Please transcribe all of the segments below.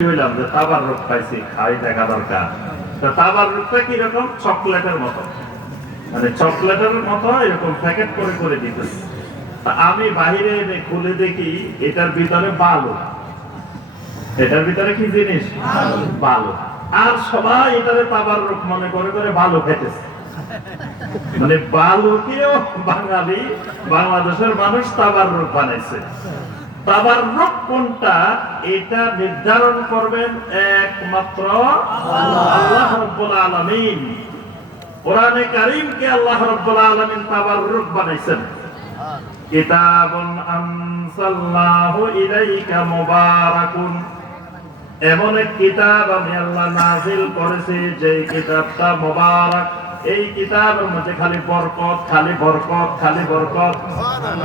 হইলাম যে তাবার রোগ পাইছি, খাই দেখা দরকার। তাবার রোগটা কিরকম? চকলেটের মতো, মানে চকলেটের মতো এরকম প্যাকেট করে করে দিতেছে। আমি বাহিরে এনে খুলে দেখি এটার ভিতরে বালু। এটার ভিতরে কি জিনিস? বালু। আর সবাই এটারে তাবার রোগ মনে করে করে বালু খেতেছে। মানে বালুকেও বাঙালি, বাংলাদেশের মানুষ তাবার রোগ বানাইছে। তাবার রোগ কোনটা এটা নির্ধারণ করবেন একমাত্র আল্লাহ রাব্বুল আলামিন। কোরআনে কারীমকে আল্লাহ রাব্বুল আলামিন তাবার রোগ বানাইছেন। কিতাবুন আনসালনাহু ইলাইকা মুবারাকুন, এমন এক কিতাব আমি আল্লাহ নাযিল করেছি যে কিতাবটা মুবারক। এই কিতাবের মধ্যে খালি বরকত, খালি বরকত, খালি বরকত।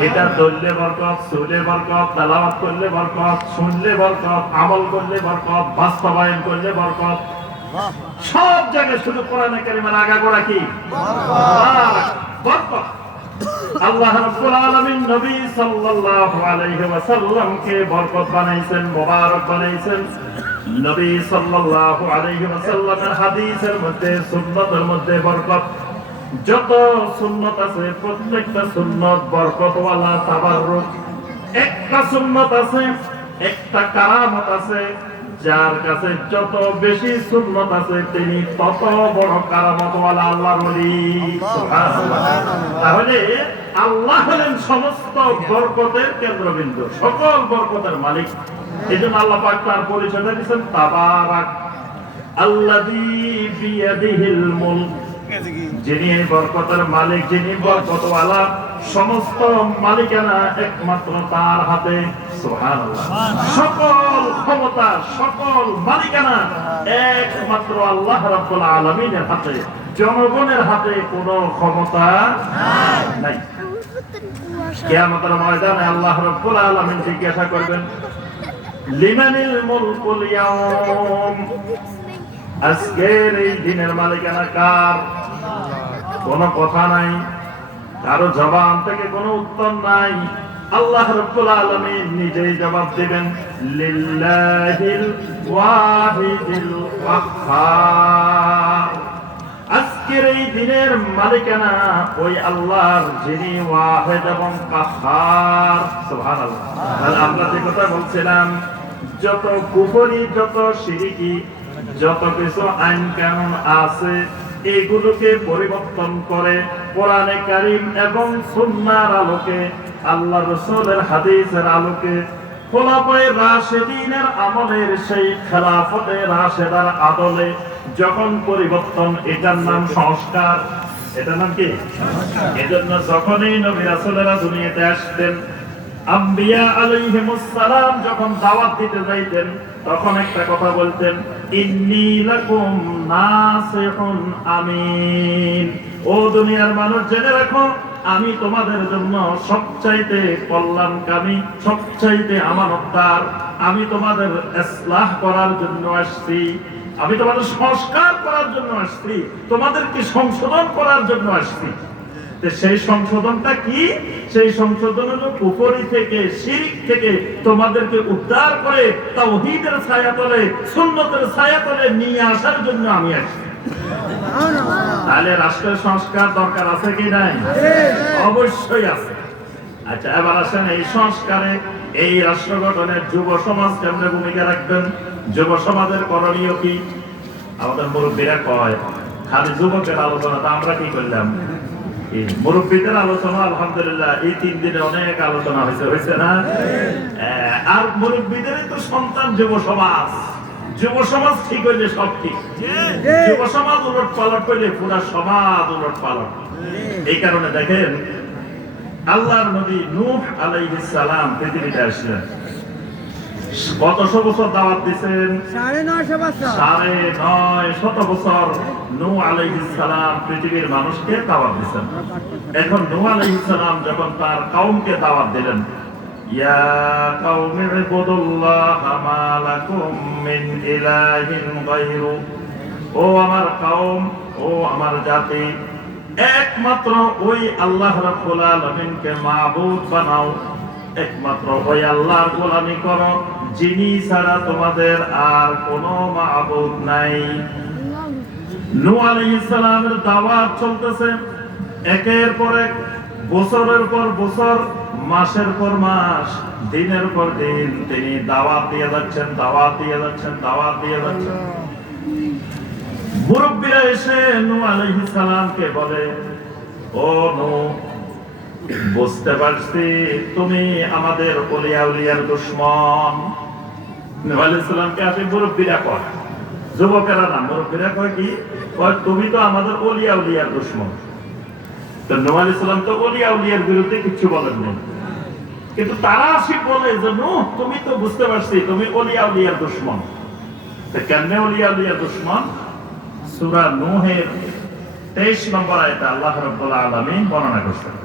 এটা ধরলে বরকত, শুনলে বরকত, তেলাওয়াত করলে বরকত, শুনলে বরকত, আমল করলে বরকত, বাস্তবায়ন করলে বরকত। সব জায়গায় শুধু কোরআনে কারীমের আগাগোড়া কি? বরকত। আল্লাহ রাব্বুল আলামিন নবী সাল্লাল্লাহু আলাইহি ওয়াসাল্লামকে বরকত বানাইছেন, মুবারক বানাইছেন। নবী সাল্লাল্লাহু আলাইহি ওয়াসাল্লামের হাদিসের মধ্যে, সুন্নতের মধ্যে বরকত। যত সুন্নত আছে প্রত্যেকটা সুন্নত বরকতওয়ালা, তাবাররুক। একটা সুন্নত আছে, একটা কারামত আছে, যার কাছে যত বেশি সুন্নত আছে তিনি তত বড় কারামতওয়ালা আল্লাহর ওলি। সুবহানাল্লাহ। তাহলে আল্লাহ হলেন সমস্ত বরকতের কেন্দ্রবিন্দু, সকল বরকতের মালিক। এজন্য আল্লাহ পাক তার পরিচয় দিয়েছেন তাবারাক আল্লাযী বিয়াদিহিল মুলক, যিনি বরকতের মালিক, যিনি বরকতওয়ালা। সমস্ত মালিকানা একমাত্র তার হাতে। সুবহানাল্লাহ। সকল ক্ষমতা, সকল মালিকানা একমাত্র আল্লাহ রাব্বুল আলামিনের হাতে। জনগণের হাতে কোনো ক্ষমতা নাই। কিয়ামতের ময়দানে আল্লাহ রাব্বুল আলামিন জিজ্ঞাসা করবেন, লিমানিল মুলকুল ইয়াউম, আজকের এই দিনের মালিকানা কার? কোনো কথা নাই, কারো জবান থেকে কোনো উত্তর নাই। আল্লাহ রাব্বুল আলামিন নিজেই জবাব দিবেন, লিল্লাহিল ওয়াহিদিল কাহ্হার। আজকের এই দিনের মালিকানা ওই আল্লাহর, যিনি ওয়াহিদ এবং কাহ্হার। সুবহানাল্লাহ। তাহলে আমরা যে কথা বলছিলাম, যত কুফরি, যত শিরকি, যত কিছু আইন কানুন আছে এগুলোকে পরিবর্তন করে কোরআনে কারীম এবং সুন্নাহর আলোকে, আল্লাহ রাসূলের হাদিসের আলোকে, খোলাফায়ে রাশিদিনের আমলের সেই খেলাফতে রাশেদার আদলে যখন পরিবর্তন, এটার নাম সংস্কার। এটার নাম কি? এজন্য যখনই নবী রাসূলেরা দুনিয়াতে আসতেন, আম্বিয়া আলাইহিমুস সালাম যখন দাওয়াত দিতে যাইতেন, তখন একটা কথা বলতেন, ইন্নী লাকুম নাসিহুন আমিন। ও দুনিয়ার মানুষ জেনে রাখো, আমি তোমাদের জন্য সবচাইতে কল্যাণকামী, সবচাইতে আমানতদার। আমি তোমাদের ইসলাহ করার জন্য আসছি, আমি তোমাদের সংস্কার করার জন্য আসছি, তোমাদেরকে সংশোধন করার জন্য আসছি। সেই সংশোধনটা কি? সেই সংশোধন হলো কুফরি থেকে, শিরক থেকে তোমাদেরকে উদ্ধার করে তাওহীদের ছায়াতলে, সুন্নতের ছায়াতলে নিয়ে আসার জন্য আমি আসছি। তাহলে রাষ্ট্রের সংস্কার দরকার আছে কি নাই? অবশ্যই আছে। আচ্ছা, এবার আসেন এই সংস্কারে, এই রাষ্ট্র গঠনের যুব সমাজ কেমনে ভূমিকা রাখবেন? যুব সমাজের করণীয় কি? আমাদের মুরব্বীরা কয় খালি যুবকের আলোচনা, তা আমরা কি করলাম? মুরব্বীদের আলোচনা আলহামদুলিল্লাহ এই 3 দিনে অনেক আলোচনা হয়েছে না? আর মুরব্বীদেরই তো সন্তান যুব সমাজ। যুব সমাজ ঠিক হইলে সব ঠিক। যুব সমাজ উলট পালট করলে পুরো সমাজ উলট পালট। এই কারণে দেখেন, আল্লাহর নবী নূহ আলাইহিস সালাম পৃথিবীতে আসলেন। কতশো বছর দাওয়াত দিয়েছেন? 950 বছর। 950 বছর নূহ আলাইহিস সালাম পৃথিবীর মানুষকে দাওয়াত দিয়েছেন। এখন নূহ আলাইহিস সালাম যখন তার কওমকে দাওয়াত দিলেন, ইয়া কওমি ইবুদুল্লাহা মা লাকুম মিন ইলাহিন গায়রু, ও আমার কওম, ও আমার জাতি, একমাত্র ওই আল্লাহ রাব্বুল আলামিনকে মাবুদ বানাও, একমাত্র ওই আল্লাহর গোলামি করো, যিনি ছাড়া তোমাদের আর কোনো মাবুদ নাই। নূহ আলাইহিস সালামের দাওয়াত চলতেছে, একের পর এক, বছরের পর বছর, মাসের পর মাস, দিনের পর দিন তিনি দাওয়াত দিয়ে যাচ্ছেন, দাওয়াত দিয়ে যাচ্ছেন, দাওয়াত দিয়ে যাচ্ছেন। মুরব্বীরা এসে নূহ আলাইহিস সালামকে বলে, ও নূহ, বুঝতে পারছি তুমি আমাদের ওলিয়া উলিয়ার দুশমন। নূহ আলাইহিস সালামকে আপনি মুরব্বীরা কয়, যুবকেরা না, মুরব্বীরা কয় কি, কয় তুমি তো আমাদের ওলিয়া উলিয়ার দুশমন। তো নূহ আলাইহিস সালাম তো ওলিয়া উলিয়ার বিরুদ্ধে কিছু বলেননি, কিন্তু তারা আসি বলে যে নূহ, তুমি তো বুঝতে পারছি তুমি ওলিয়া উলিয়ার দুশমন। তো কেমনে ওলিয়া উলিয়ার দুশমন? সূরা নূহের 23 নম্বর আয়াতে আল্লাহ রাব্বুল আলামিন বর্ণনা করেছেন,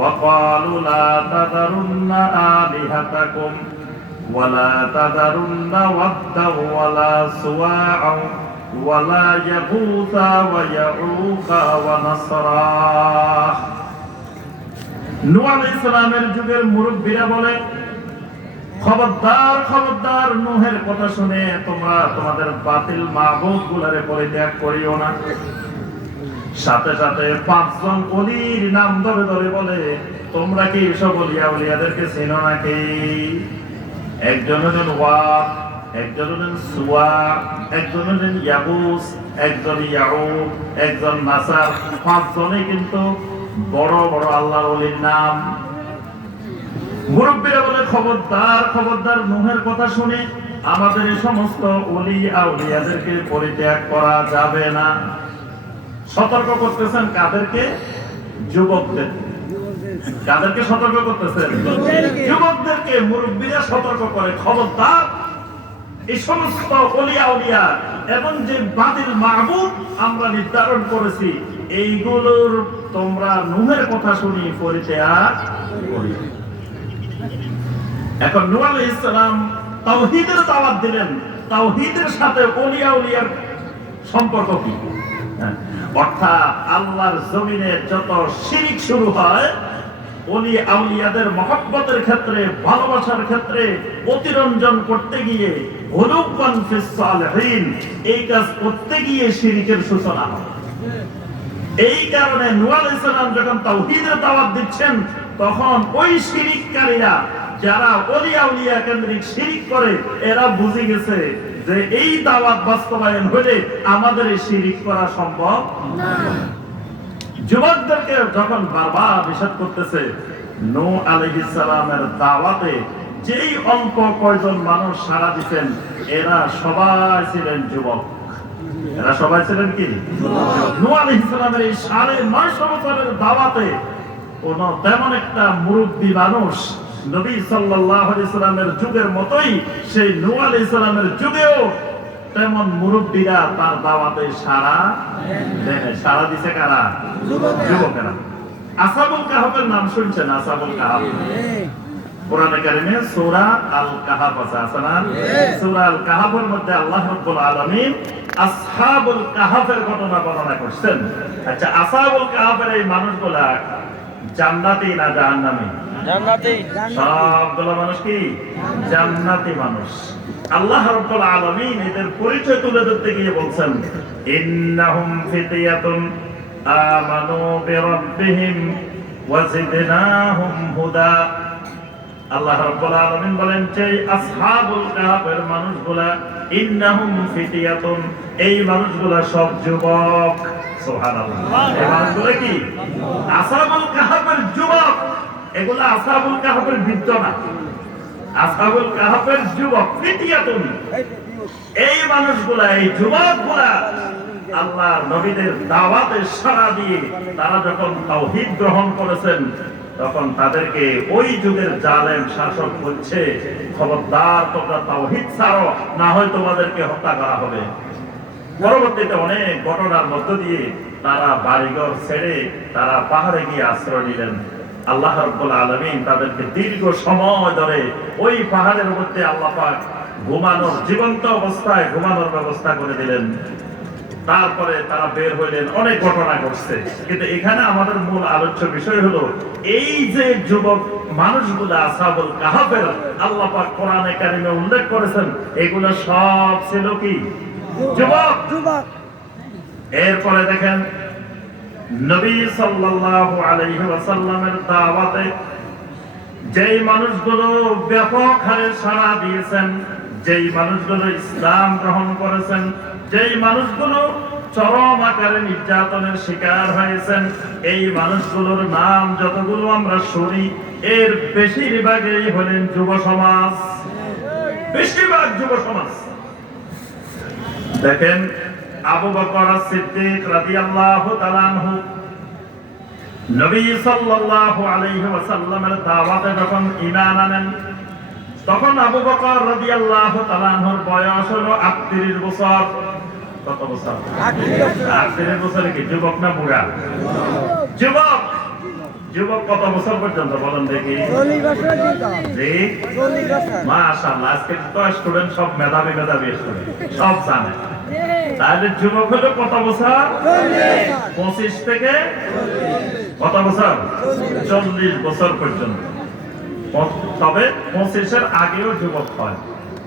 وَقَالُوا لَا تَذَرُنَّ آلِهَتَكُمْ وَلَا تَذَرُنَّ وَدًّا وَلَا سُوَاعًا وَلَا يَغُوثَ وَيَعُوقَ وَنَسْرًا। নূহ আলাইহিস সালামের যুগের মুরব্বীরা বলে, খবরদার খবরদার, নূহের কথা শুনে তোমরা তোমাদের বাতিল মাবুদ গুলারে পরিত্যাগ করিও না। সাথে সাথে 5 জন ওলির নাম ধরে ধরে বলে, তোমরা কি এসব ওলিয়া উলিয়াদেরকে চেনো নাকি? একজন হলেন ওয়াদ, একজন হলেন সুয়া, একজন হলেন ইয়াগুস, একজন ইয়াউক, একজন নাসার। 5 জনই কিন্তু বড় বড় আল্লাহর ওলির নাম। মুরব্বীরা বলে, খবরদার খবরদার, নূহের কথা শুনে আমাদের এই সমস্ত ওলি আউলিয়াদেরকে পরিত্যাগ করা যাবে না। সতর্ক করতেছেন কাদেরকে? যুবকদের। কাদেরকে সতর্ক করতেছেন? যুবকদেরকে মুরব্বীরা সতর্ক করে, খবরদার, এই সমস্ত ওলি আউলিয়া এবং যে বাতিল মাবুদ আমরা নির্ধারণ করেছি, এইগুলোর তোমরা নূহের কথা শুনি পরিত্যাগ করিও। এখন নূহ আলাইহিস সালাম তাওহীদের দাওয়াত দিলেন, তাওহীদের সাথে ওলিয়া উলিয়ার সম্পর্ক কি? অর্থাৎ আল্লাহর জমিনে যত শিরক শুরু হয়, ওলি আউলিয়াদের মহব্বতের ক্ষেত্রে, ভালোবাসার ক্ষেত্রে অতিরঞ্জন করতে গিয়ে, হুলুকান ফিস সালিহিন, এই কাজ করতে গিয়ে শিরকের সূচনা হয়। এই কারণে নূহ আলাইহিস সালাম যখন তাওহীদের দাওয়াত দিচ্ছেন, তখন ওই শিরককারীরা যারা ওলি আউলিয়া কেন্দ্রিক শিরক করে, এরা বুঝে গেছে যে এই দাওয়াত বাস্তবায়ন হলে আমাদের এই শিরক করা সম্ভব না। যুবকদেরকে যখন বারবার নিষেধ করতেছে, নূহ আলাইহিস সালামের দাওয়াতে যেই অল্প কয়জন মানুষ সাড়া দিতেন, এরা সবাই ছিলেন যুবক। এরা সবাই ছিলেন কি? নূহ আলাইহিস সালামের এই 950 বছরের দাওয়াতে কোন তেমন একটা মুরব্বী মানুষ নবী সাল্লাল্লাহু আলাইহি সাল্লামের যুগের মতোই সেই নূহ আলাইহিস সালামের যুগেও তেমন মুরব্বীরা তার দাওয়াতে সাড়া দেয়। সাড়া দিছে কারা? যুবকেরা। আসহাবুল কাহফের নাম শুনছেন? আসহাবুল কাহফ কোরআনে কারিমে সূরা আল কাহফ আছে না? সূরা আল কাহফের মধ্যে আল্লাহ রাব্বুল আলামিন আসহাবুল কাহফের ঘটনা বর্ণনা করছেন। আচ্ছা, আসহাবুল কাহফের এই মানুষগুলা জান্নাতি না জাহান্নামী? জান্নাতি। সবগুলো মানুষ কি জান্নাতি মানুষ। আল্লাহ রাব্বুল আলামিন এদের পরিচয় তুলে ধরতে গিয়ে বলছেন, ইন্নাহুম ফিতয়াতুন আমানু বিরাব্বিহিম ওয়া জিদনাহুম হুদা। আল্লাহ রাব্বুল আলামিন বলেন যে আসহাবুল কাহফের মানুষগুলা, ইন্নাহুম ফিতয়াতুন, এই মানুষগুলা সব যুবক। সুবহানাল্লাহ। এই মানুষগুলা কি? আসহাবুল কাহফের যুবক। এগুলা আসহাবুল কাহফের বৃদ্ধ না, আসহাবুল কাহফের যুবক, ফিতয়াতুন। এই মানুষগুলা, এই যুবকগুলা আল্লাহর নবীদের দাওয়াতে সাড়া দিয়ে তারা যখন তাওহীদ গ্রহণ করেছেন, তখন তাদেরকে ওই যুগের জালেম শাসক বলছে, খবরদার তোমরা তাওহীদ ছাড়ো, না হয় তোমাদেরকে হত্যা করা হবে। পরবর্তীতে অনেক ঘটনার মধ্য দিয়ে তারা বাড়িঘর ছেড়ে তারা পাহাড়ে গিয়ে আশ্রয় নিলেন। আল্লাহ রাব্বুল আলামিন তাদেরকে দীর্ঘ সময় ধরে ওই পাহাড়ের মধ্যে আল্লাহ পাক ঘুমানোর, জীবন্ত অবস্থায় ঘুমানোর ব্যবস্থা করে দিলেন। তারপরে তারা বের হইলেন, অনেক ঘটনা ঘটছে। কিন্তু এখানে আমাদের মূল আলোচ্য বিষয় হলো এই যে যুবক মানুষগুলো আসহাবুল কাহাফের আল্লাহ পাক কোরআনে কারিমে উল্লেখ করেছেন, এগুলো সব ছিল কি? যুবক। এরপরে দেখেন নবী সাল্লাল্লাহু আলাইহি ওয়াসাল্লামের দাওয়াতে যেই মানুষগুলো ব্যাপক হারে সাড়া দিয়েছেন, যেই মানুষগুলো ইসলাম গ্রহণ করেছেন, যেই মানুষগুলো চরম আকারে নির্যাতনের শিকার হয়েছেন, এই মানুষগুলোর নাম যতগুলো আমরা শুনি, এর বেশিরভাগই হলেন যুব সমাজ, বেশিরভাগ যুব সমাজ। দেখেন আবু বকর সিদ্দিক রাদিয়াল্লাহু তাআলা আনহু নবী সাল্লাল্লাহু আলাইহি ওয়াসাল্লামের দাওয়াতে যখন ঈমান আনেন, তখন আবু বকর রাদিয়াল্লাহু তাআলা আনহুর বয়স হলো 38 বছর। কত বছর? 38 বছরে কি যুবক না বুড়া? যুবক। যুবক কত বছর পর্যন্ত বলেন দেখি? 40 বছর। জি, 40 বছর। মাশাআল্লাহ, আজকে তো স্টুডেন্ট সব মেধাবী স্টুডেন্ট, সব জানে। তাহলে যুবক হলো কত বছর? 25 থেকে কত বছর? 40 বছর পর্যন্ত। তবে 25-এর আগেও যুবক হয়।